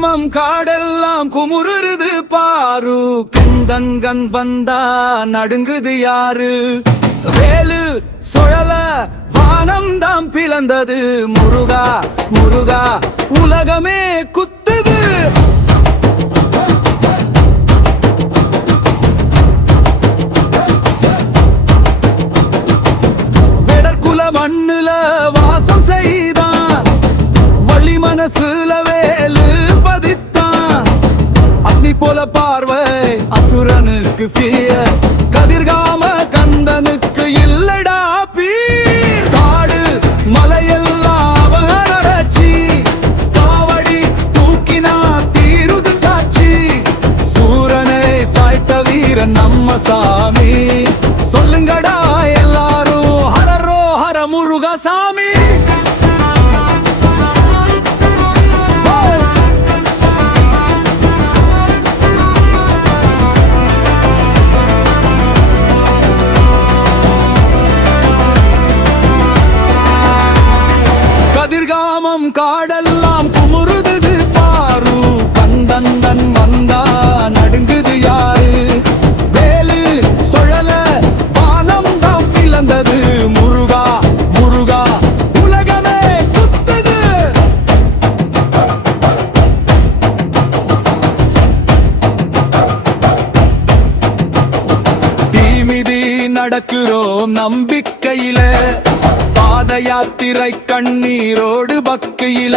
கதிர்காமம் காடெல்லாம் குமுறுது பாரு, கந்தன்கண் வந்தா நடுங்குது யாரு? வேலு சுழல வானம் தாம் பிளந்தது, முருகா முருகா உலகமே குத்துது. வெடற்குல மண்ணுல வாசம் செய்தான், வள்ளி மனசுல வேலு பதித்தான். அக்னி போல பார்வை அசுரனுக்கு ஃபியர், கதிர்காம கந்தனுக்கு இல்லடா பீர். காடு மலையெல்லாம் அவன் அடைச்சி, காவடி தூக்கினா தீருது காட்சி. சூரனை சாய்த்த வீரன் நம்ம சாமி, சொல்லுங்கடா எல்லாரும் ஹரரோ ஹர முருகசாமி. கதிர்காமம் காடெல்லாம் குமுறுது பாரு, கந்தன் வந்தா நடுங்குது யாரு? வேலு சுழல வானம் தாம் பிளந்தது, முருகா முருகா உலகமே குத்துது. தீமிதி நடக்கிறோம் நம்பிக்கையில, பாத யாத்திரை கண்ணீரோடு பக்கையில.